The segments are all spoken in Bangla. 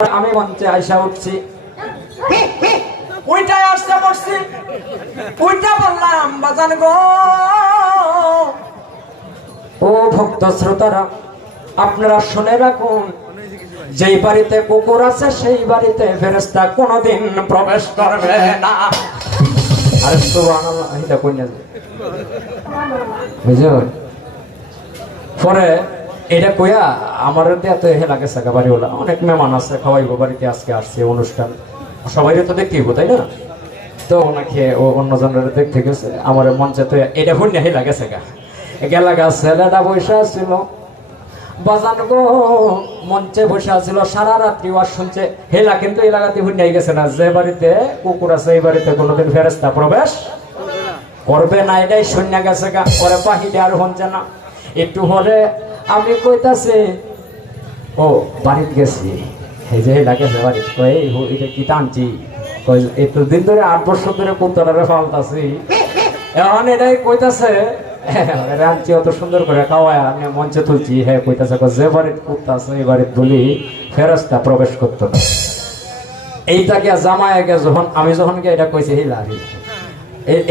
আমি মঞ্চে আইসা উঠছি, ওইটাই আসতে বসছি, ওইটা বললাম বাজান গো ও ভক্ত শ্রোতারা, আপনারা শুনে রাখুন, যেই বাড়িতে কুকুর আছে সেই বাড়িতে ফেরেশতা কোনোদিন প্রবেশ করবে না। আরে সুবহানাল্লাহ, এটা কইনা বুঝছো? পরে এটা কইয়া আমার এত হেলা গেছে বাড়ি ওলা, অনেক মেহমান আছে, খাওয়াইবো বাড়িতে, আজকে আসছে অনুষ্ঠান, সবাই তো দেখতেইব তাই না? তো ওনাকে ও অন্যজনের দেখতে গেছে, আমার মঞ্চে তো এটা হইনা হেলা গেছে গেলা গা ছেলেটা বসে ছিল বাজান গো, মঞ্চে বসে আছিল সারা রাত্রি ওয়াজ শুনছে, হেলা কিন্তু এলাকাতে হইনাই গেছে না, যে বাড়িতে কুকুর আছে এই বাড়িতে কোনোদিন ফেরেশতা প্রবেশ করবে না, এটাই শূন্য গেছে গা। পরে বাহিরে আর হচ্ছে না, একটু হলে আমি কইতাছি ও বাড়িতে গেছি, এই যে হেলা গেছে বাড়িতে, এটা কি টানছি, এতদিন ধরে 8 বছর ধরে পুতলারে ফালতাছি, এখন এটাই কইতাছে রাঞ্চি অত সুন্দর করে খাওয়ায় আমি মঞ্চে তুলছি, হ্যাঁ কইতাছে যে বাড়িতে কুত্তা আছে এই বাড়িতে বলি ফেরেশতা প্রবেশ করতো না। এইটাকে জামাইকে যখন আমি যখন এটা কইছি হেলা,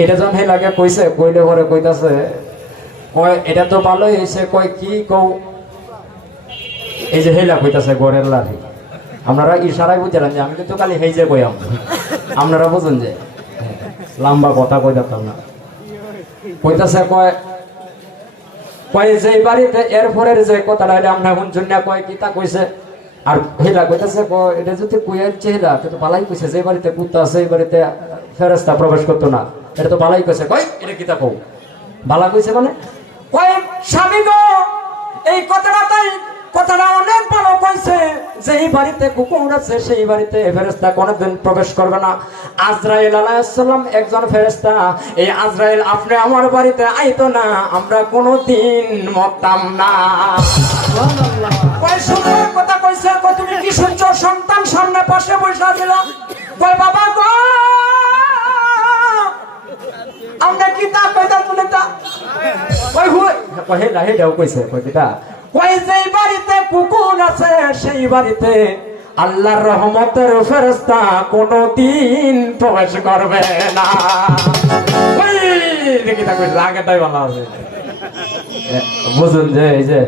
এটা যখন হেলাকে কইছে, কইলে পরে কইতাছে কয় এটা তো ভালোই হয়েছে, কয় কি কও, এই যে হেলা কইতাছে গড়ের লাঠি, আপনারা ইশারায় বুঝলেন যে আমি কিন্তু খালি হেই যে কই, আপনারা বুঝুন যে লম্বা কথা কই দিতাম না। কইতাছে কয় কয় যে বাড়িতে এরপরের যে কথাটা এটা আমরা শুনছুন না, কয় কি তা কইছে, আর হেলা কইতাছে কয় এটা যদি কইয়ার চেহারা তো ভালাই কইছে, যে বাড়িতে কুত্তা আছে এই বাড়িতে ফেরেশতা প্রবেশ করতো না, এটা তো ভালাই কইছে, কয় এটা কি তা কও ভালা কইছে মানে, কয় স্বামী গো এই কথাটা অনেক ভালো কইছে, যে এই বাড়িতে কুকুর আছে সেই বাড়িতে ফেরেশতা কোনোদিন প্রবেশ করবে না। আজরাইল আলাইহিস সালাম একজন ফেরেশতা, এই আজরাইল আপনি আমার বাড়িতে আইতো না, আমরা কোনোদিন মরতাম না। সুবহানাল্লাহ, কয় সুন্দর কথা কইছে, কয় তুমি কি শুনছো? সন্তান সামনে পাশে বসে ছিল, কয় বাবা গো আমরা কি তা কইতা তুলেতা, কয় হুই, কয় হেলা হেডাও কইছে, কয় কিটা, কয় যে বাড়িতে কুকুর আছে সেই বাড়িতে আল্লাহর রহমতের ফেরেশতা কোনোদিন প্রবেশ করবে না। ওই দেখি তা কই লাগেটাই ভালো আছে, বুঝুন যে এই যে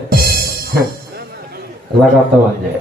লাগাতে বাজে।